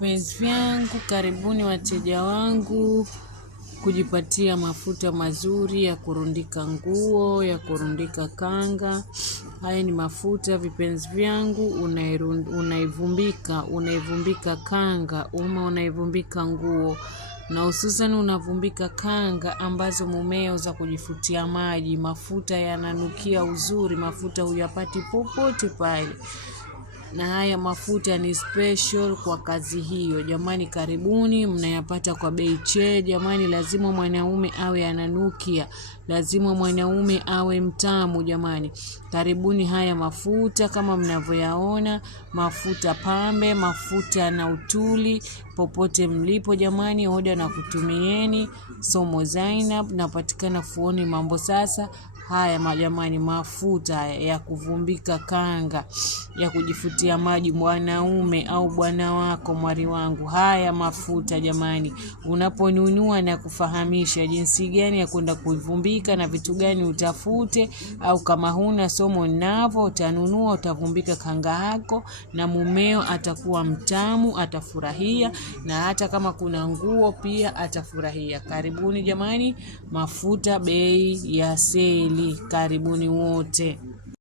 Vipenzi vyangu, karibuni wateja wangu kujipatia mafuta mazuri ya kurundika nguo, ya kurundika kanga. Haya ni mafuta vipenzi vyangu, unaivumbika kanga, unaivumbika nguo. Na hususan unavumbika kanga ambazo mumeo za kujifutia maji. Mafuta yananukia uzuri, mafuta huyapati popote pale. Na haya mafuta ni special kwa kazi hiyo. Jamani, karibuni, mnayapata kwa bei che. Jamani, lazima mwanaume awe ananukia, lazima mwanaume awe mtamu. Jamani, karibuni haya mafuta kama mnavyoyaona, mafuta pambe, mafuta na utuli, popote mlipo. Jamani, oda na kutumieni. Somo Zainab, napatikana Fuoni Mambo Sasa. Haya majamani, mafuta ya kuvumbika kanga, ya kujifutia maji mwanaume au bwana wako, mwari wangu. Haya mafuta jamani, unaponunua na kufahamisha jinsi gani ya kwenda kuvumbika na vitu gani utafute, au kama huna somo navo utanunua, utavumbika kanga yako na mumeo atakuwa mtamu, atafurahia, na hata kama kuna nguo pia atafurahia. Karibuni jamani, mafuta bei ya seli. Karibuni wote.